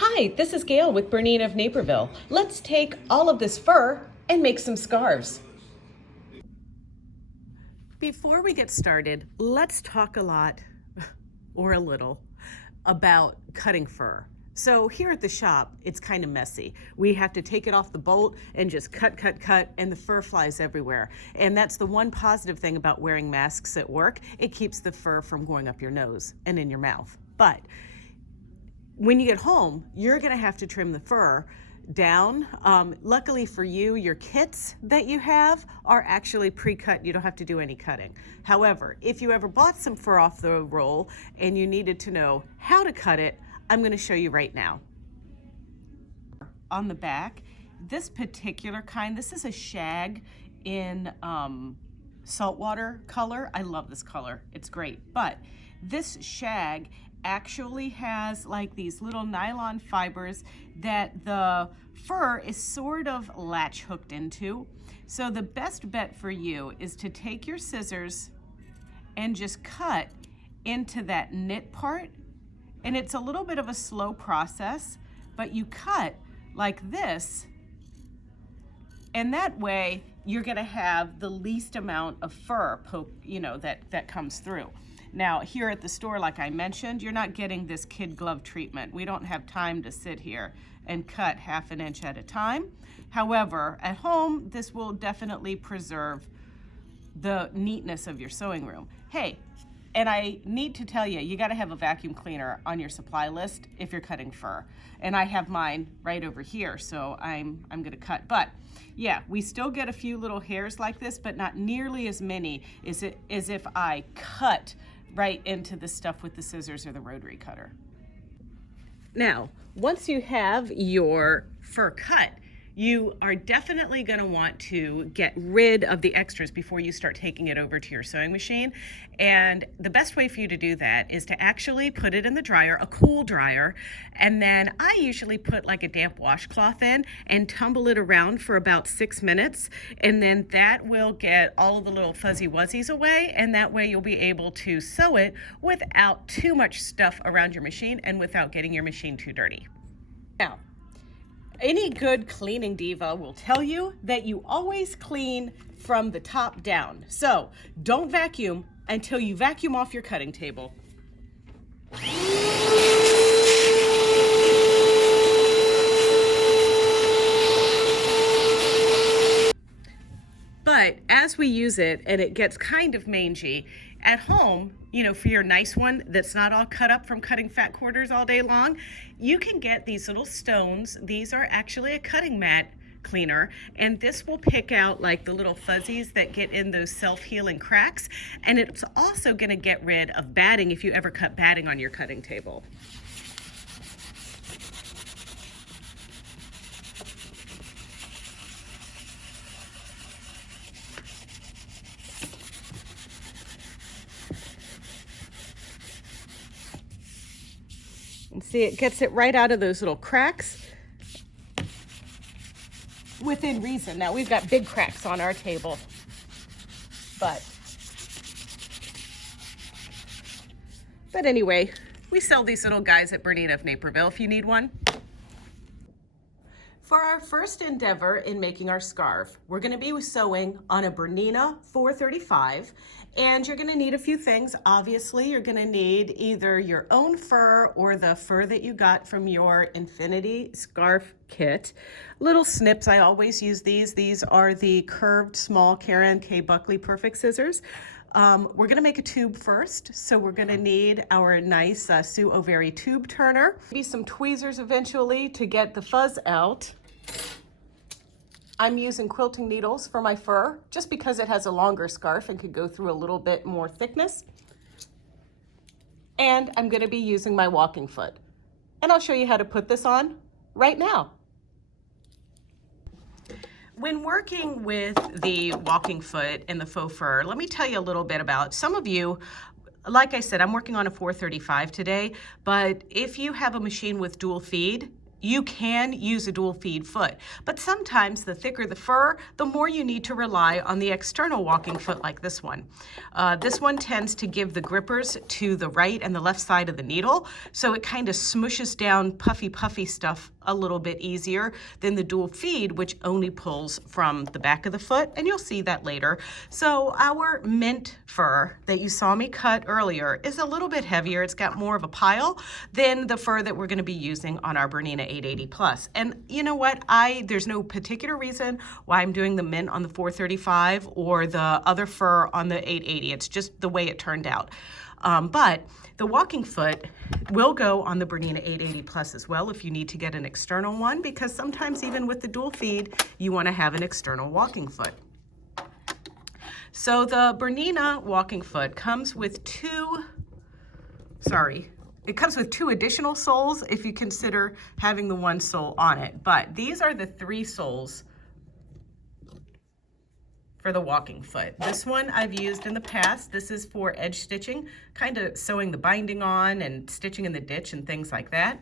Hi, this is Gayle with BERNINA of Naperville. Let's take all of this fur and make some scarves. Before we get started, let's talk a lot, or a little, about cutting fur. So here at the shop, it's kind of messy. We have to take it off the bolt and just cut, and the fur flies everywhere. And that's the one positive thing about wearing masks at work. It keeps the fur from going up your nose and in your mouth. But when you get home, you're gonna have to trim the fur down. Luckily for you, your kits that you have are actually pre-cut. You don't have to do any cutting. However, if you ever bought some fur off the roll and you needed to know how to cut it, I'm gonna show you right now. On the back, this particular kind, this is a shag in saltwater color. I love this color, it's great. But this shag actually has like these little nylon fibers that the fur is sort of latch hooked into. So the best bet for you is to take your scissors and just cut into that knit part. And it's a little bit of a slow process, but you cut like this, and that way you're gonna have the least amount of fur that comes through. Now, here at the store, like I mentioned, you're not getting this kid glove treatment. We don't have time to sit here and cut 1/2 inch at a time. However, at home, this will definitely preserve the neatness of your sewing room. Hey, and I need to tell you, you gotta have a vacuum cleaner on your supply list if you're cutting fur. And I have mine right over here, so I'm gonna cut. But yeah, we still get a few little hairs like this, but not nearly as many as if I cut right into the stuff with the scissors or the rotary cutter. Now, once you have your fur cut, you are definitely going to want to get rid of the extras before you start taking it over to your sewing machine. And the best way for you to do that is to actually put it in the dryer, a cool dryer, and then I usually put like a damp washcloth in and tumble it around for about 6 minutes, and then that will get all the little fuzzy wuzzies away, and that way you'll be able to sew it without too much stuff around your machine and without getting your machine too dirty. Now, any good cleaning diva will tell you that you always clean from the top down. So don't vacuum until you vacuum off your cutting table. But as we use it and it gets kind of mangy, at home, for your nice one that's not all cut up from cutting fat quarters all day long, you can get these little stones. These are actually a cutting mat cleaner, and this will pick out like the little fuzzies that get in those self-healing cracks, and it's also going to get rid of batting if you ever cut batting on your cutting table. And see, it gets it right out of those little cracks within reason. Now, we've got big cracks on our table, but anyway, we sell these little guys at BERNINA of Naperville if you need one. For our first endeavor in making our scarf, we're going to be sewing on a BERNINA 435, and you're going to need a few things. Obviously, you're going to need either your own fur or the fur that you got from your Infinity scarf kit. Little snips, I always use these. These are the curved small Karen K. Buckley Perfect Scissors. We're going to make a tube first, so we're going to need our nice Sue O'Very tube turner. Maybe some tweezers eventually to get the fuzz out. I'm using quilting needles for my fur just because it has a longer scarf and could go through a little bit more thickness. And I'm going to be using my walking foot. And I'll show you how to put this on right now. When working with the walking foot and the faux fur, let me tell you a little bit about some of you. Like I said, I'm working on a 435 today, but if you have a machine with dual feed, you can use a dual feed foot, but sometimes the thicker the fur, the more you need to rely on the external walking foot like this one. This one tends to give the grippers to the right and the left side of the needle, so it kind of smushes down puffy stuff a little bit easier than the dual feed, which only pulls from the back of the foot, and you'll see that later. So our mint fur that you saw me cut earlier is a little bit heavier. It's got more of a pile than the fur that we're going to be using on our Bernina 880 Plus. And you know what? There's no particular reason why I'm doing the mint on the 435 or the other fur on the 880. It's just the way it turned out. But the walking foot will go on the Bernina 880 Plus as well if you need to get an external one, because sometimes even with the dual feed, you want to have an external walking foot. So the Bernina walking foot comes with two additional soles if you consider having the one sole on it. But these are the 3 soles for the walking foot. This one I've used in the past. This is for edge stitching, kind of sewing the binding on and stitching in the ditch and things like that.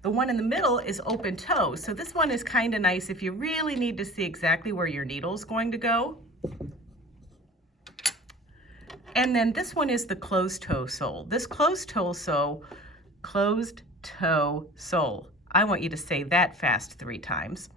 The one in the middle is open toe. So this one is kind of nice if you really need to see exactly where your needle is going to go. And then this one is the closed toe sole. This closed toe sole, I want you to say that fast 3 times.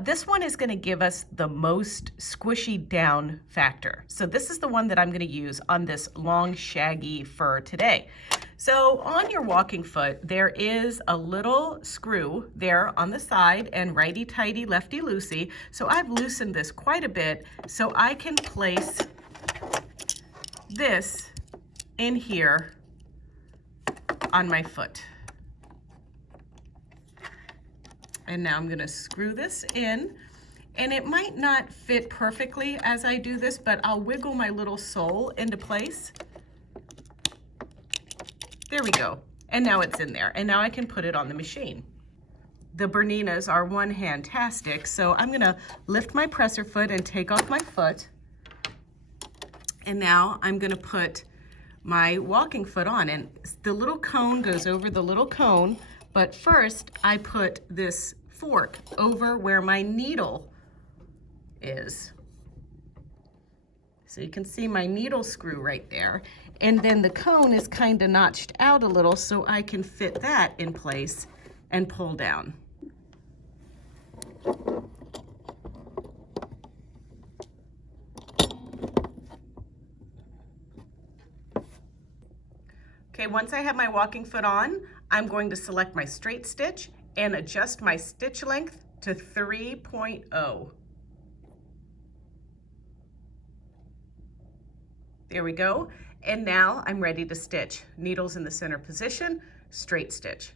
This one is going to give us the most squishy down factor. So this is the one that I'm going to use on this long shaggy fur today. So on your walking foot, there is a little screw there on the side and righty-tighty, lefty-loosey. So I've loosened this quite a bit so I can place this in here on my foot. And now I'm going to screw this in, and it might not fit perfectly as I do this, but I'll wiggle my little sole into place. There we go. And now it's in there, and now I can put it on the machine. The Berninas are one-handtastic, so I'm going to lift my presser foot and take off my foot. And now I'm going to put my walking foot on, and the little cone goes over the little cone, but first I put this fork over where my needle is. So you can see my needle screw right there. And then the cone is kind of notched out a little so I can fit that in place and pull down. Okay, once I have my walking foot on, I'm going to select my straight stitch and adjust my stitch length to 3.0. There we go. And now I'm ready to stitch. Needles in the center position, straight stitch.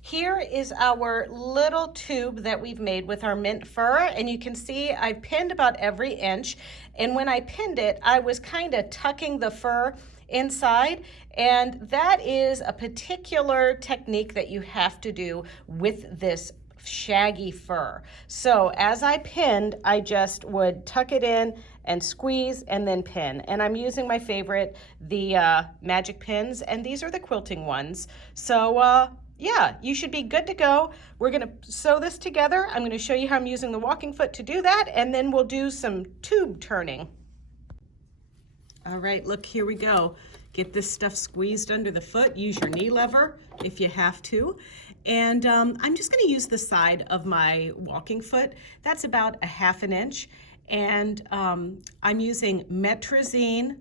Here is our little tube that we've made with our mint fur, and you can see I pinned about every inch, and when I pinned it, I was kind of tucking the fur inside, and that is a particular technique that you have to do with this shaggy fur. So as I pinned, I just would tuck it in and squeeze and then pin. And I'm using my favorite, the magic pins, and these are the quilting ones. So yeah, you should be good to go. We're gonna sew this together. I'm gonna show you how I'm using the walking foot to do that, and then we'll do some tube turning. All right, look, here we go. Get this stuff squeezed under the foot. Use your knee lever if you have to. And I'm just gonna use the side of my walking foot. That's about 1/2 inch. And I'm using Metrazine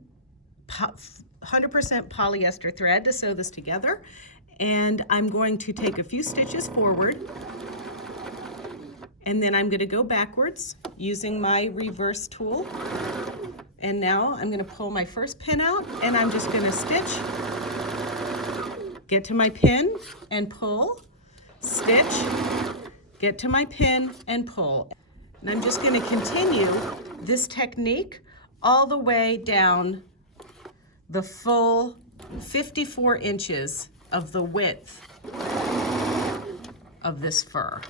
100% polyester thread to sew this together. And I'm going to take a few stitches forward, and then I'm going to go backwards using my reverse tool. And now I'm going to pull my first pin out, and I'm just going to stitch, get to my pin and pull, stitch, get to my pin and pull. And I'm just going to continue this technique all the way down the full 54 inches of the width of this fur.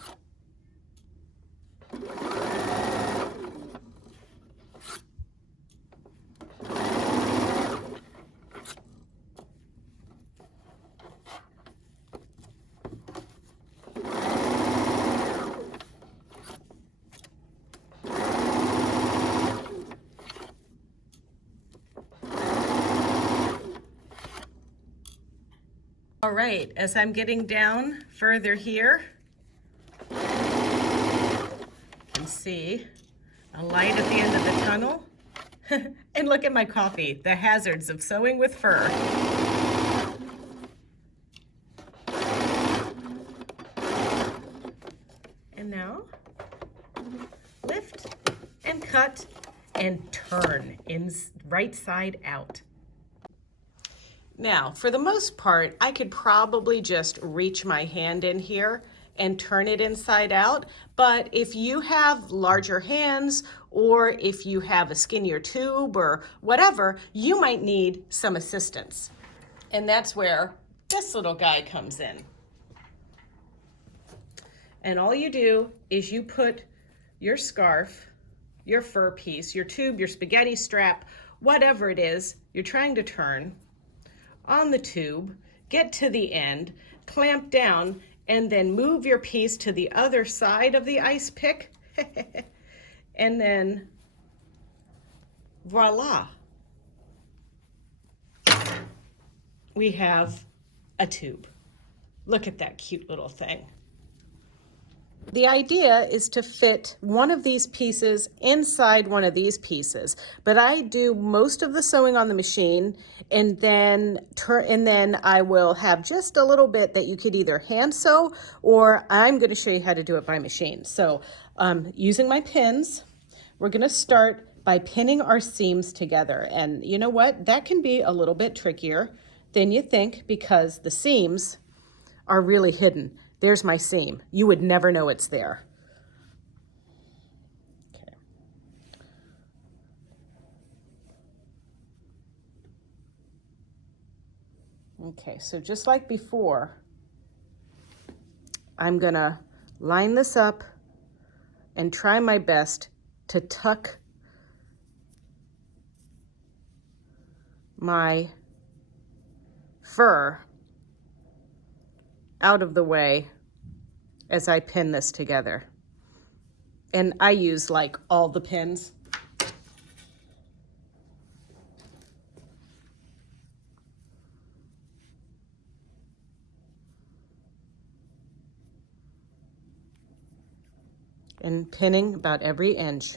All right, as I'm getting down further here, you can see a light at the end of the tunnel. And look at my coffee, the hazards of sewing with fur. And now, lift and cut and turn in right side out. Now, for the most part, I could probably just reach my hand in here and turn it inside out. But if you have larger hands, or if you have a skinnier tube or whatever, you might need some assistance. And that's where this little guy comes in. And all you do is you put your scarf, your fur piece, your tube, your spaghetti strap, whatever it is you're trying to turn, on the tube, get to the end, clamp down, and then move your piece to the other side of the ice pick, and then voila. We have a tube. Look at that cute little thing. The idea is to fit one of these pieces inside one of these pieces, but I do most of the sewing on the machine, and then I will have just a little bit that you could either hand sew, or I'm going to show you how to do it by machine. So using my pins, we're going to start by pinning our seams together. And you know what? That can be a little bit trickier than you think, because the seams are really hidden. There's my seam. You would never know it's there. Okay. Okay, so just like before, I'm gonna line this up and try my best to tuck my fur out of the way as I pin this together. And I use like all the pins. And pinning about every inch.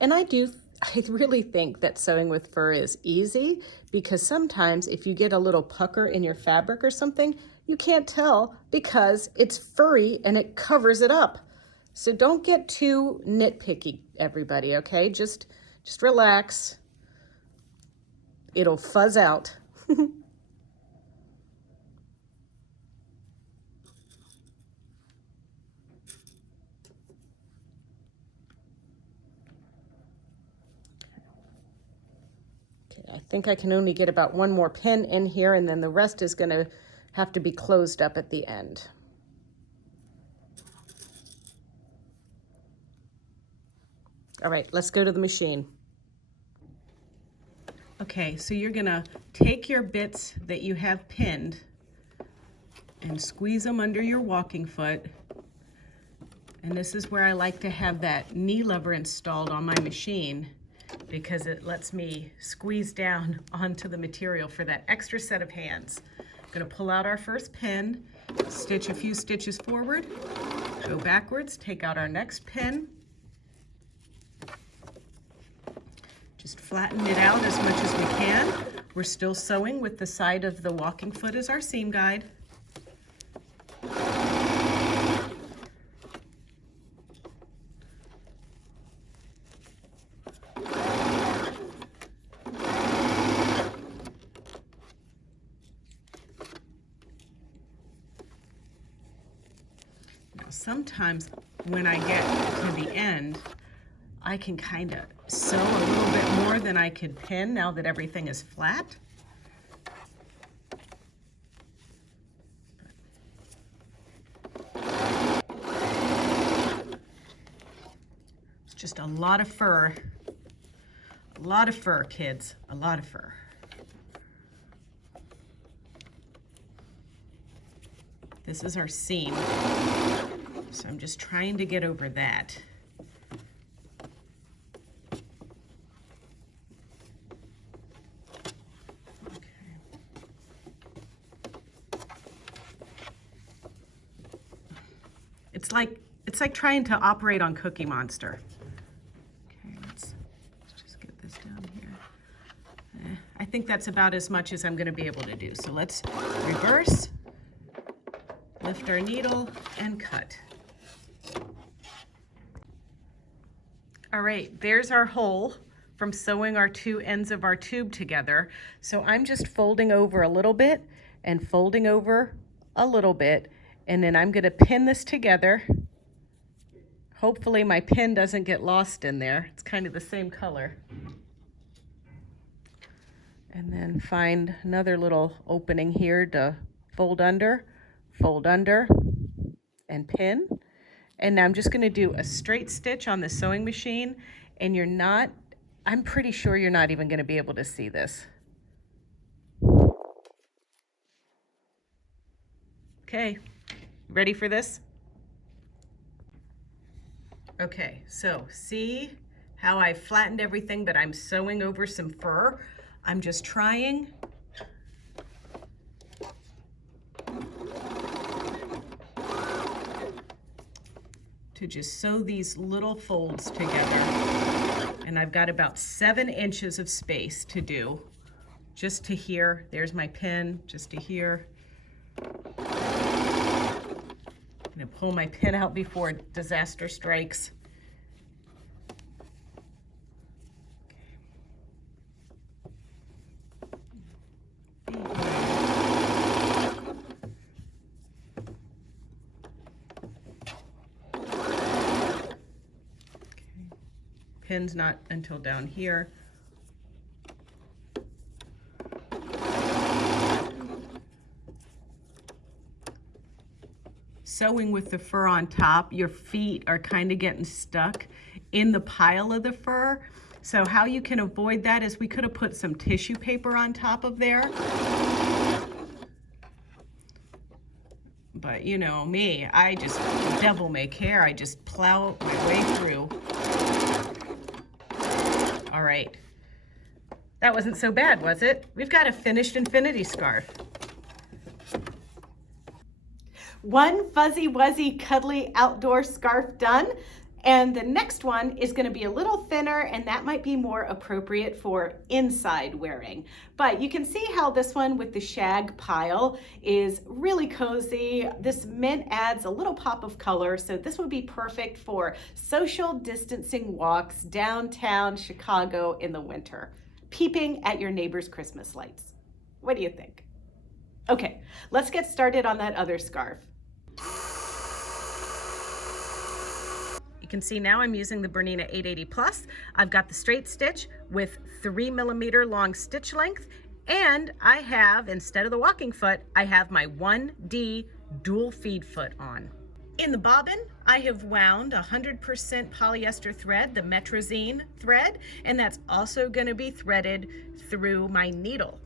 And I really think that sewing with fur is easy, because sometimes if you get a little pucker in your fabric or something, you can't tell because it's furry and it covers it up. So don't get too nitpicky, everybody, okay? Just relax. It'll fuzz out. I think I can only get about one more pin in here, and then the rest is going to have to be closed up at the end. All right, let's go to the machine. Okay, so you're going to take your bits that you have pinned and squeeze them under your walking foot. And this is where I like to have that knee lever installed on my machine, because it lets me squeeze down onto the material for that extra set of hands. I'm gonna pull out our first pin, stitch a few stitches forward, go backwards, take out our next pin, just flatten it out as much as we can. We're still sewing with the side of the walking foot as our seam guide. Sometimes when I get to the end, I can kind of sew a little bit more than I could pin now that everything is flat. It's just a lot of fur. A lot of fur, kids. A lot of fur. This is our seam. So I'm just trying to get over that. It's like trying to operate on Cookie Monster. Okay, let's just get this down here. I think that's about as much as I'm going to be able to do. So let's reverse, lift our needle, and cut. All right, there's our hole from sewing our two ends of our tube together. So I'm just folding over a little bit and folding over a little bit, and then I'm going to pin this together. Hopefully my pin doesn't get lost in there. It's kind of the same color. And then find another little opening here to fold under, and pin. And now I'm just going to do a straight stitch on the sewing machine, and I'm pretty sure you're not even going to be able to see this. Okay, ready for this? Okay, so see how I flattened everything, but I'm sewing over some fur? I'm just trying to just sew these little folds together. And I've got about 7 inches of space to do, just to here. There's my pin, just to here. I'm gonna pull my pin out before disaster strikes. Pin's not until down here. Sewing with the fur on top, your feet are kind of getting stuck in the pile of the fur. So how you can avoid that is we could have put some tissue paper on top of there. But you know me, I just devil may care. I just plow my way through. All right. That wasn't so bad, was it? We've got a finished infinity scarf. One fuzzy wuzzy cuddly outdoor scarf done, and the next one is going to be a little thinner, and that might be more appropriate for inside wearing. But you can see how this one with the shag pile is really cozy. This mint adds a little pop of color, so this would be perfect for social distancing walks downtown Chicago in the winter, peeping at your neighbor's Christmas lights. What do you think? Okay, let's get started on that other scarf. You can see now I'm using the Bernina 880 Plus. I've got the straight stitch with 3mm long stitch length, and I have, instead of the walking foot, I have my 1D dual feed foot on. In the bobbin, I have wound 100% polyester thread, the Metrazine thread, and that's also going to be threaded through my needle.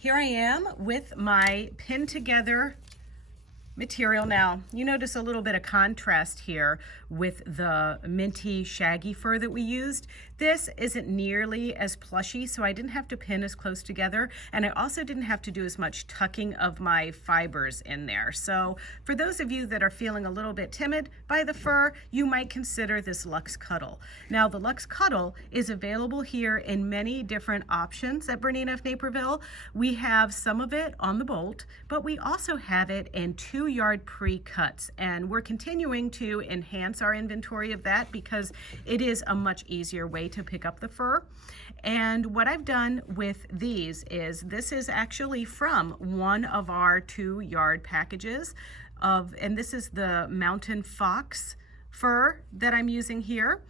Here I am with my pinned together material. Now, you notice a little bit of contrast here with the minty shaggy fur that we used. This isn't nearly as plushy, so I didn't have to pin as close together, and I also didn't have to do as much tucking of my fibers in there. So for those of you that are feeling a little bit timid by the fur, you might consider this Luxe Cuddle. Now, the Luxe Cuddle is available here in many different options at Bernina of Naperville. We have some of it on the bolt, but we also have it in 2 2-yard pre-cuts, and we're continuing to enhance our inventory of that because it is a much easier way to pick up the fur. And what I've done with these is, this is actually from one of our 2-yard packages and this is the mountain fox fur that I'm using here.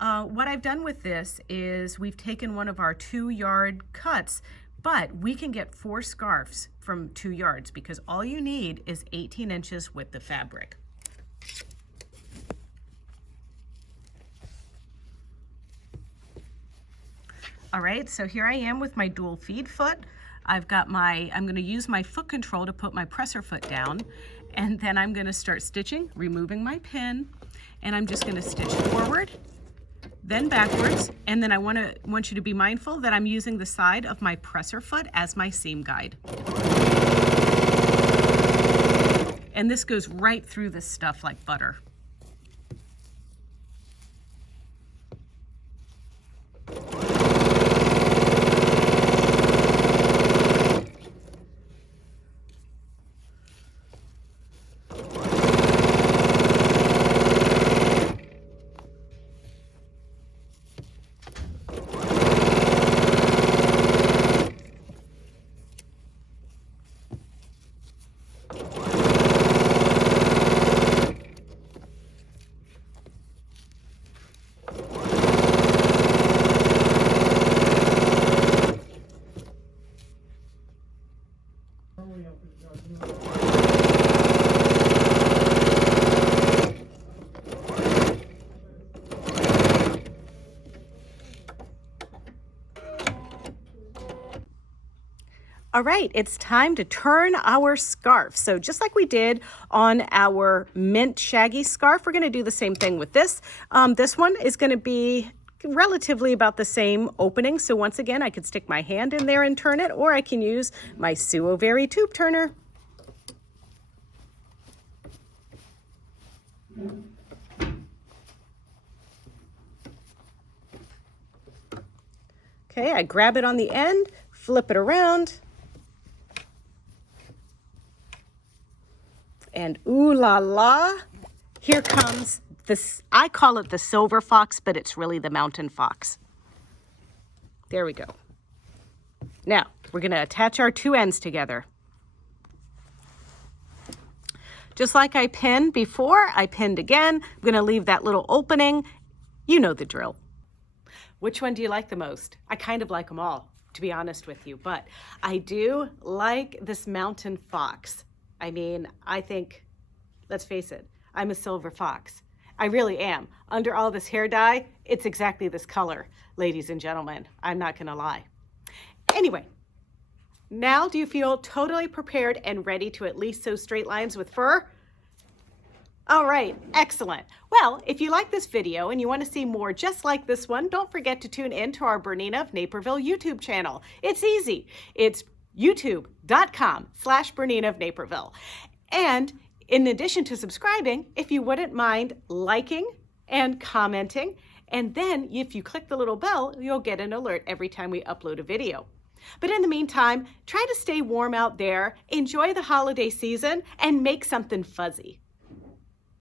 What I've done with this is we've taken one of our 2-yard cuts, but we can get 4 scarves from 2 yards because all you need is 18 inches with the fabric. All right, so here I am with my dual feed foot. I'm gonna use my foot control to put my presser foot down, and then I'm gonna start stitching, removing my pin, and I'm just gonna stitch forward, then backwards, and then I want you to be mindful that I'm using the side of my presser foot as my seam guide. And this goes right through this stuff like butter. All right, it's time to turn our scarf. So just like we did on our mint shaggy scarf, we're gonna do the same thing with this. This one is gonna be relatively about the same opening. So once again, I could stick my hand in there and turn it, or I can use my Suovari tube turner. Okay, I grab it on the end, flip it around, and ooh la la, here comes this, I call it the silver fox, but it's really the mountain fox. There we go. Now, we're gonna attach our 2 ends together. Just like I pinned before, I pinned again. I'm gonna leave that little opening. You know the drill. Which one do you like the most? I kind of like them all, to be honest with you, but I do like this mountain fox. I mean, I think, let's face it, I'm a silver fox. I really am. Under all this hair dye, it's exactly this color, ladies and gentlemen. I'm not gonna lie. Anyway, now do you feel totally prepared and ready to at least sew straight lines with fur? All right, excellent. Well, if you like this video and you want to see more just like this one, don't forget to tune in to our Bernina of Naperville YouTube channel. It's easy. It's youtube.com/Bernina of Naperville. And in addition to subscribing, if you wouldn't mind liking and commenting, and then if you click the little bell, you'll get an alert every time we upload a video. But in the meantime, try to stay warm out there, enjoy the holiday season, and make something fuzzy.